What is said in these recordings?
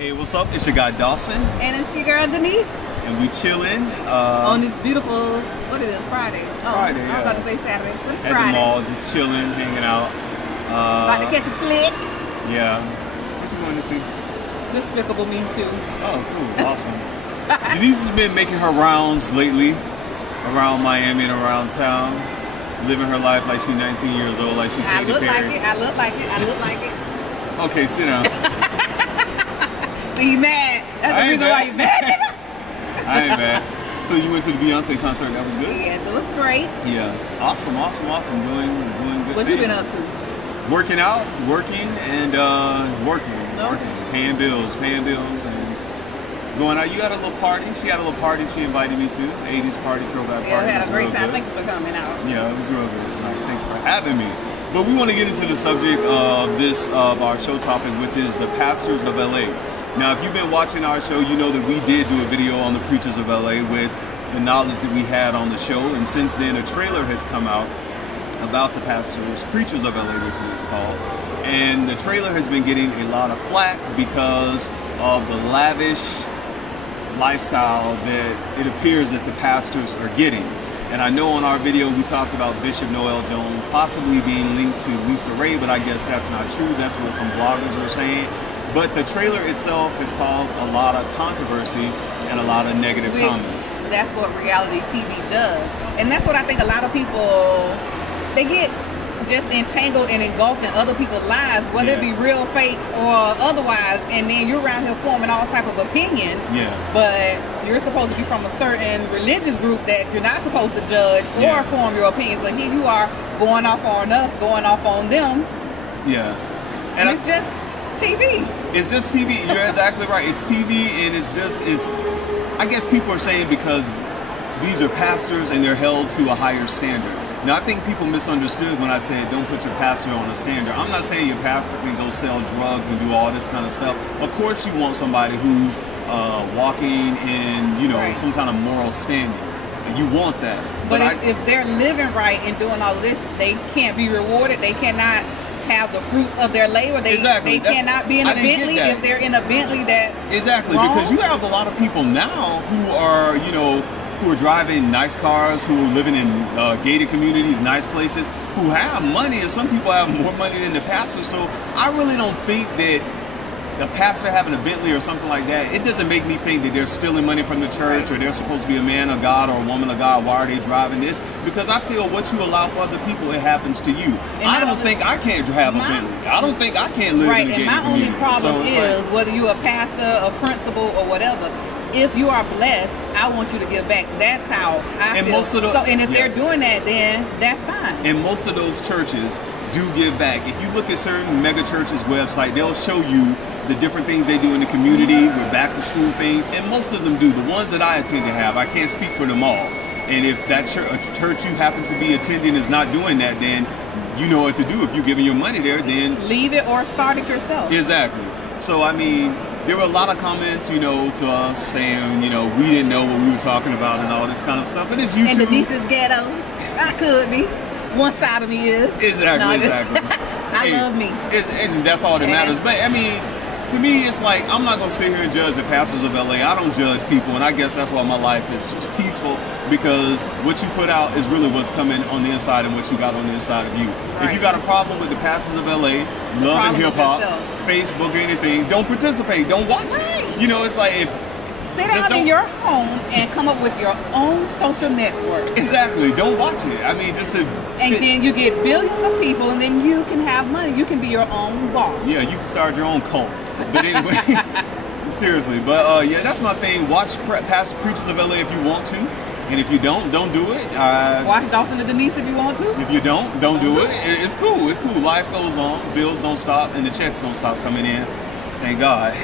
Hey, what's up? It's your guy Dawson. And it's your girl Denise. And we chillin'. On this beautiful, what it is, Friday. Oh, Friday, I was about to say Saturday, but it's At Friday. the mall, just chilling, hanging out. About to catch a flick. Yeah. What you going to see? Despicable Me Too. Oh, cool. Awesome. Denise has been making her rounds lately around Miami and around town. Living her life like she's 19 years old, like she's I look Perry. like it, I look like it, I look like it. Okay, sit down. See, you mad. That's the reason why you mad. I ain't mad. So you went to the Beyonce concert, that was good? Yeah, so it was great. Yeah. Awesome. Doing good What things. you been up to? Working out, working, working. Paying bills, and going out. You got a little party. She had a little party she invited me to. 80s party, throwback party. Yeah, I had a great real time. good. Thank you for coming out. Yeah, it was real good. It's nice. Thank you for having me. But we want to get into the subject of our show topic, which is the pastors of LA. Now, if you've been watching our show, you know that we did do a video on the preachers of LA with the knowledge that we had on the show. And since then, a trailer has come out about the preachers of LA, which it is called. And the trailer has been getting a lot of flack because of the lavish lifestyle that it appears that the pastors are getting. And I know on our video we talked about Bishop Noel Jones possibly being linked to Lisa Ray, but I guess that's not true. That's what some bloggers were saying. But the trailer itself has caused a lot of controversy and a lot of negative comments. That's what reality TV does. And that's what I think a lot of people, they get just entangled and engulfed in other people's lives, whether it be real, fake, or otherwise, and then you're around here forming all type of opinion. Yeah. But you're supposed to be from a certain religious group that you're not supposed to judge or form your opinions. But here you are going off on us, going off on them. Yeah. And it's just TV. It's just TV. You're exactly right. It's TV, and I guess people are saying because these are pastors and they're held to a higher standard. Now, I think people misunderstood when I said don't put your pastor on a standard. I'm not saying your pastor can go sell drugs and do all this kind of stuff. Of course, you want somebody who's walking in, some kind of moral standards. And you want that. But if they're living right and doing all of this, they can't be rewarded. They cannot have the fruits of their labor. They cannot be in a Bentley if they're in a Bentley that's wrong. Because you have a lot of people now who are, who are driving nice cars, who are living in gated communities, nice places, who have money, and some people have more money than the pastor. So I really don't think that the pastor having a Bentley or something like that, it doesn't make me think that they're stealing money from the church or they're supposed to be a man of God or a woman of God. Why are they driving this? Because I feel what you allow for other people, it happens to you. And I don't think I can't have a Bentley. I don't think I can't live in a gated community. And my only problem is whether you're a pastor, a principal, or whatever, if you are blessed, I want you to give back. That's how I feel. If they're doing that, then that's fine. And most of those churches do give back. If you look at certain mega churches' website, they'll show you the different things they do in the community with back to school things, and most of them do. The ones that I attend to have, I can't speak for them all. And if that church you happen to be attending is not doing that, then you know what to do. If you're giving your money there, then leave it or start it yourself. Exactly. So I mean, there were a lot of comments, to us saying, we didn't know what we were talking about and all this kind of stuff. But it's YouTube. And Denise is ghetto. I could be. One side of me is. Exactly. I love me. And that's all that matters. But I mean, to me, it's like, I'm not going to sit here and judge the pastors of LA. I don't judge people. And I guess that's why my life is just peaceful, because what you put out is really what's coming on the inside and what you got on the inside of you. Right. If you got a problem with the pastors of LA, love and hip hop, Facebook or anything, don't participate. Don't watch it. It's like sit out in your home and come up with your own social network. Exactly. Don't watch it. I mean, just to then you get billions of people, and then you can have money. You can be your own boss. Yeah, you can start your own cult. But anyway, seriously. But that's my thing. Watch past preachers of LA if you want to. And if you don't do it. Watch Dawson and Denise if you want to. If you don't do it. It's cool. It's cool. Life goes on. Bills don't stop, and the checks don't stop coming in. Thank God.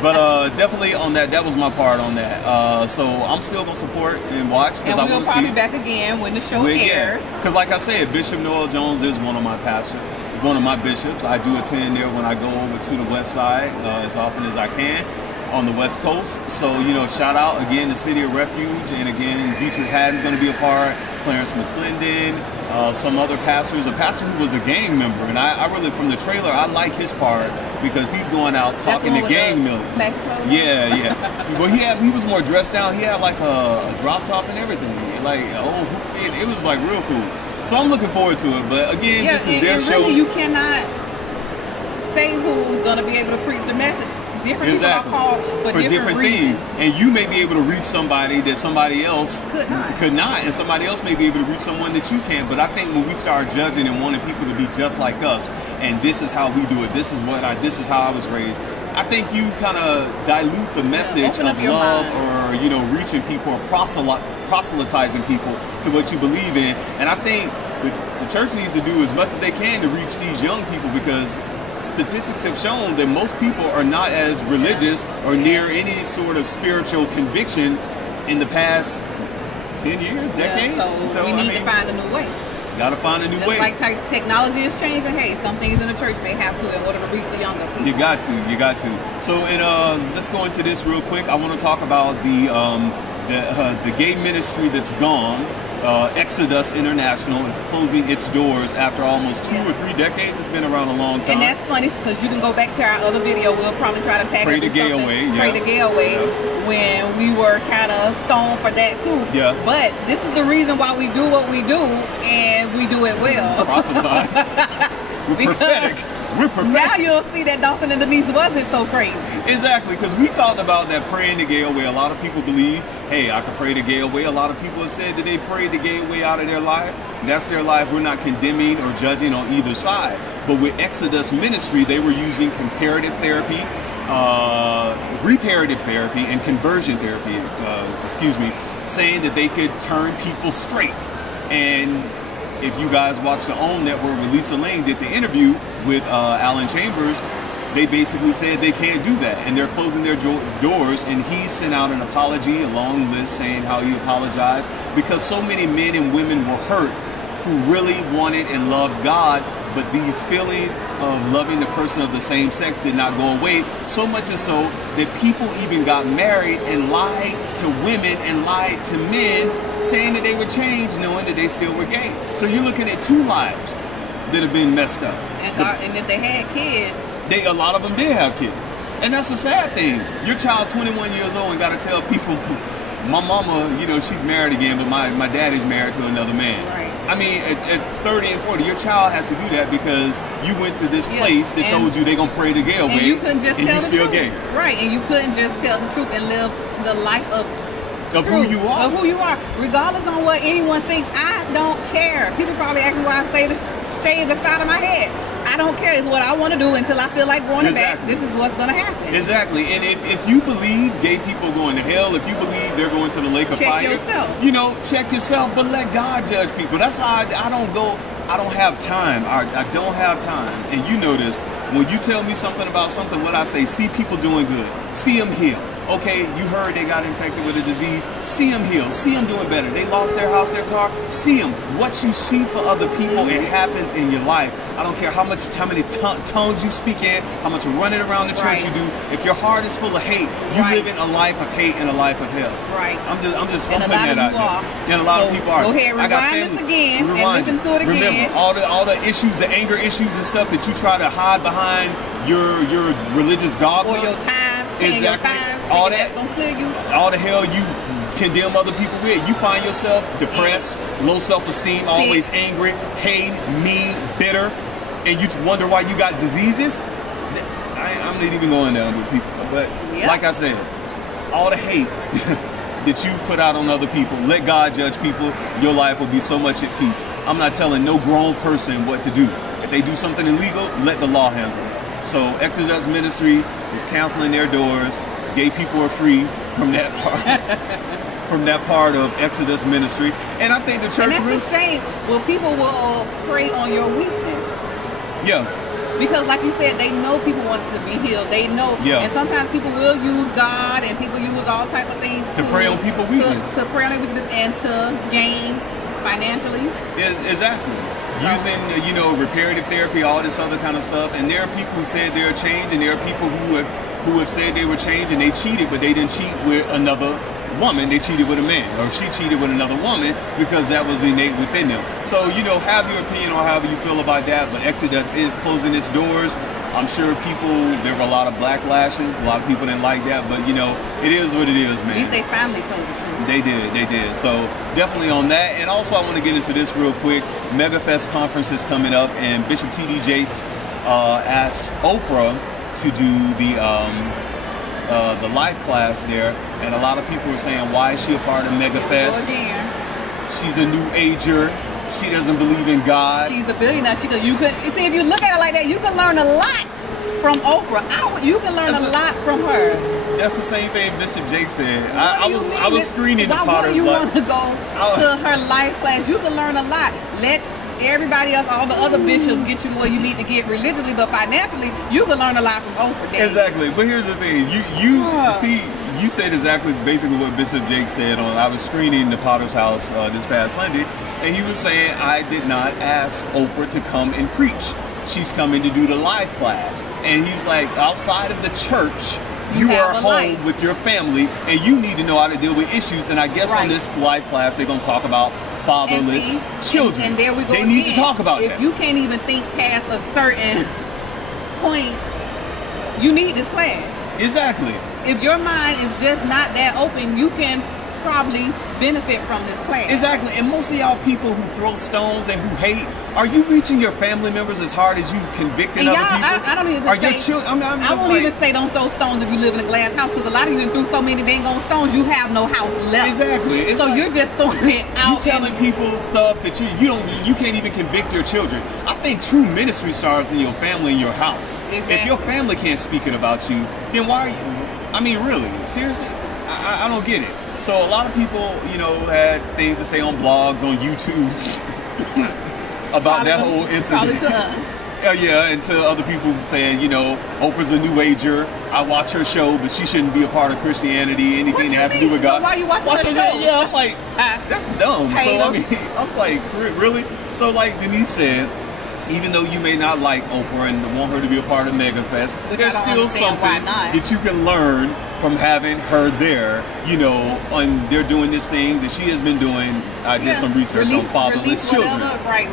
But definitely on that was my part on that. So I'm still going to support and watch. And we'll probably be back again when the show airs. Because like I said, Bishop Noel Jones is one of my pastors, one of my bishops. I do attend there when I go over to the west side as often as I can. on the West Coast. So, you know, shout out again to City of Refuge, and again, Dietrich Haddon's going to be a part, Clarence McClendon, some other pastors, a pastor who was a gang member, and I really, from the trailer, I like his part because he's going out talking to gang members. Yeah, yeah. Well, he was more dressed down. He had like a drop top and everything. Like, it was like real cool. So I'm looking forward to it. But again, this is their show. Really, you cannot say who's going to be able to preach the message. Different people are called for different things, and you may be able to reach somebody that somebody else could not, and somebody else may be able to reach someone that you can't. But I think when we start judging and wanting people to be just like us, and this is how we do it, this is how I was raised, I think you kind of dilute the message of love, or, you know, reaching people or proselytizing people to what you believe in. And I think the church needs to do as much as they can to reach these young people, because statistics have shown that most people are not as religious or near any sort of spiritual conviction in the past 10 years, decades. So we need to find a new way. Gotta find a new way. Like technology is changing. Hey, some things in the church may have to in order to reach the younger people. You got to. So, let's go into this real quick. I want to talk about the gay ministry that's gone. Exodus International is closing its doors after almost 2 or 3 decades. It's been around a long time. And that's funny because you can go back to our other video. We'll probably try to tag Pray the Gay Away. Pray the Gay Away, when we were kind of stoned for that too. Yeah. But this is the reason why we do what we do, and we do it well. Prophesy. We're prophetic. We're prophetic. Now you'll see that Dawson and Denise wasn't so crazy. Exactly, because we talked about that praying the gay away. A lot of people believe, hey, I can pray the gay away. A lot of people have said that they prayed the gay away out of their life. That's their life. We're not condemning or judging on either side. But with Exodus Ministry, they were using comparative therapy, reparative therapy, and conversion therapy, saying that they could turn people straight. And if you guys watch the OWN Network, where Lisa Lang did the interview with Alan Chambers, they basically said they can't do that, and they're closing their doors. And he sent out an apology, a long list saying how he apologized, because so many men and women were hurt who really wanted and loved God, but these feelings of loving the person of the same sex did not go away. So much is so that people even got married and lied to women and lied to men, saying that they would change, knowing that they still were gay. So you're looking at 2 lives that have been messed up. And if they had kids, a lot of them did have kids. And that's a sad thing. Your child 21 years old and got to tell people, my mama, you know, she's married again, but my daddy's married to another man. Right. I mean, at 30 and 40, your child has to do that because you went to this place that told you they're going to pray the gay away, and you couldn't just and tell you the still truth. gay. Right, and you couldn't just tell the truth and live the life of who you are. Of who you are. Regardless on what anyone thinks, I don't care. People probably ask me why I shave the side of my head. I don't care. It's what I want to do until I feel like growing it back. This is what's going to happen. Exactly. And if you believe gay people going to hell, if you believe they're going to the lake of fire, yourself. You know, check yourself, but let God judge people. That's how I don't go. I don't have time. I don't have time. And you know this. When you tell me something about something, what I say, see people doing good. See them heal. Okay, you heard they got infected with a disease. See them heal. See them doing better. They lost their house, their car. See them. What you see for other people, it happens in your life. I don't care how many tongues you speak in, how much running around the church you do. If your heart is full of hate, you live in a life of hate and a life of hell. Right. I'm putting that out there. And a lot of people are. Go ahead, rewind this again and listen to it again. Remember, all the issues, the anger issues and stuff that you try to hide behind your religious dogma. Or your time. Exactly. All that. That's gonna clear you. All the hell you condemn other people with. You find yourself depressed, low self-esteem, always angry, hating, mean, bitter, and you wonder why you got diseases. I'm not even going down with people, but like I said, all the hate that you put out on other people, let God judge people. Your life will be so much at peace. I'm not telling no grown person what to do. If they do something illegal, let the law handle it. So Exodus Ministry is canceling their doors. Gay people are free from that part of Exodus Ministry, and I think the church. And that's a shame. Well, people will prey on your weakness. Yeah. Because, like you said, they know people want to be healed. They know, and sometimes people will use God, and people use all type of things to prey on people's weakness, to prey on their weakness, and to gain financially. Exactly. Using, reparative therapy, all this other kind of stuff. And there are people who said they're changed, and there are people who have who have said they were changed and they cheated, but they didn't cheat with another woman. They cheated with a man, or she cheated with another woman because that was innate within them. So, you know, have your opinion on however you feel about that, but Exodus is closing its doors. I'm sure there were a lot of backlashes. A lot of people didn't like that, but you know, it is what it is, man. At least they finally told the truth. They did. So definitely on that. And also I want to get into this real quick. Megafest conference is coming up, and Bishop T.D. Jakes asked Oprah to do the live class there, and a lot of people were saying, why is she a part of Megafest? She's a new ager. She doesn't believe in God. She's a billionaire. If you look at it like that, you can learn a lot from Oprah. You can learn a lot from her. That's the same thing Bishop Jake said. I was screening the Potter's Why you want to go to her life class? You can learn a lot. Let everybody else, all the other bishops, get you to where you need to get religiously, but financially, you can learn a lot from Oprah. Dave. Exactly. But here's the thing. You said exactly basically what Bishop Jake said I was screening the Potter's house this past Sunday, and he was saying, I did not ask Oprah to come and preach. She's coming to do the live class. And he was like, outside of the church, you are home with your family, and you need to know how to deal with issues. And I guess on this live class, they're going to talk about fatherless children. And there we go. They need to talk about that. If you can't even think past a certain point, you need this class. Exactly. If your mind is just not that open, you can probably benefit from this class. Exactly. And most of y'all people who throw stones and who hate, are you reaching your family members as hard as you convicting other people? I don't even I won't even say don't throw stones if you live in a glass house, because a lot of you threw so many dang on stones, you have no house left. Exactly. It's so you're just throwing it out. You telling people stuff that you can't even convict your children. I think true ministry starts in your family, in your house. Exactly. If your family can't speak it about you, then why are you? I mean, really, seriously, I don't get it. So a lot of people, you know, had things to say on blogs, on YouTube about that whole incident. Yeah, and to other people saying, you know, Oprah's a new ager. I watch her show, but she shouldn't be a part of Christianity, anything that has to do with God. So why are you watching her show? Yeah, I'm like, that's dumb. So I mean, I was like, really? So like Denise said, even though you may not like Oprah and want her to be a part of Megafest, there's still something that you can learn from having her there, you know, and they're doing this thing that she has been doing. I did some research on fatherless children.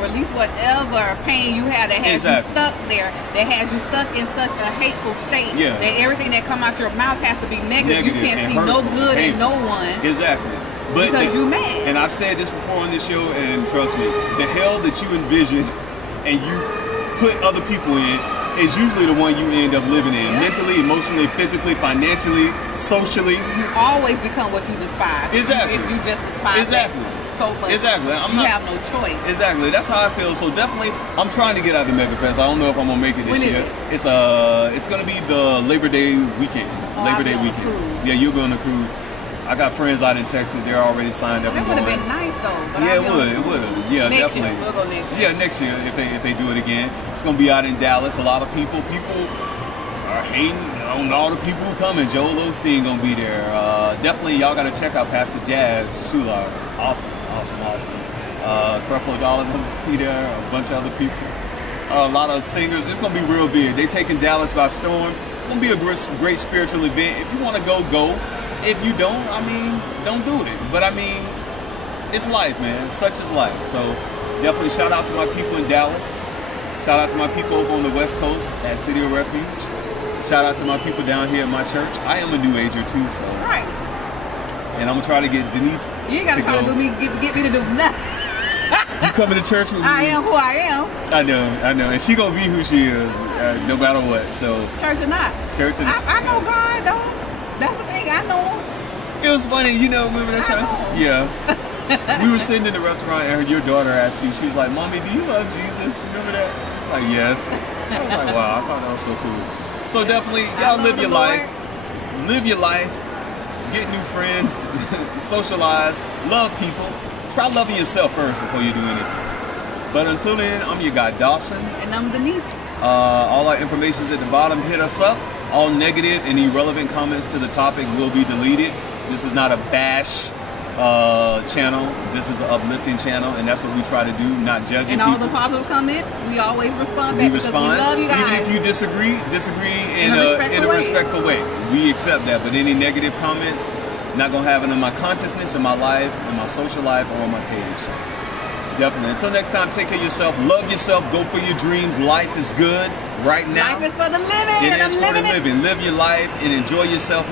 Release whatever pain you have that has you stuck there, that has you stuck in such a hateful state, that everything that come out your mouth has to be negative. You can't see no good in no one. Exactly. But because you mad. And I've said this before on this show, and trust me, the hell that you envision and you put other people in is usually the one you end up living in. Mentally, emotionally, physically, financially, socially. You always become what you despise. Exactly. If you just despise so much. Exactly. You have no choice. Exactly. That's how I feel. So definitely, I'm trying to get out of Megafest. I don't know if I'm gonna make it this year. It's gonna be the Labor Day weekend. Labor Day weekend. Yeah, you'll be on the cruise. I got friends out in Texas. They're already signed up. That would have been nice though. But yeah, it would have. Yeah, next definitely. Year. We'll go next year. Yeah, next year if they do it again. It's gonna be out in Dallas. A lot of people are hating on all the people who coming. Joel Osteen gonna be there. Definitely, y'all gotta check out Pastor Jazz Shular. Awesome. Creflo Dollar gonna be there. A bunch of other people. A lot of singers. It's gonna be real big. They taking Dallas by storm. It's gonna be a great spiritual event. If you want to go. If you don't, I mean, don't do it. But I mean, it's life, man. Such is life. So definitely shout out to my people in Dallas. Shout out to my people over on the West Coast at City of Refuge. Shout out to my people down here at my church. I am a new ager too, so. Right. And I'm gonna try to get Denise. You ain't gotta try to get me to do nothing. You coming to church with me? I am who I am. I know. And she gonna be who she is, no matter what. So. Church or not. I know God though. That's the thing, I know him. It was funny, you know, remember that time? Yeah. We were sitting in the restaurant and your daughter asked you, she was like, Mommy, do you love Jesus? Remember that? I was like, yes. I was like, wow, I thought that was so cool. So definitely, y'all live your life. Live your life. Get new friends. Socialize. Love people. Try loving yourself first before you do anything. But until then, I'm your guy, Dawson. And I'm Denise. All our information's at the bottom. Hit us up. All negative and irrelevant comments to the topic will be deleted. This is not a bash channel. This is an uplifting channel, and that's what we try to do, not judging and all people. the positive comments, we always respond back because we love you guys. Even if you disagree in a respectful way. We accept that. But any negative comments, not gonna have it in my consciousness, in my life, in my social life, or on my page. So definitely. Until next time, take care of yourself, love yourself, go for your dreams. Life is good right now. Life is for the living. It is for the living. Live your life and enjoy yourself.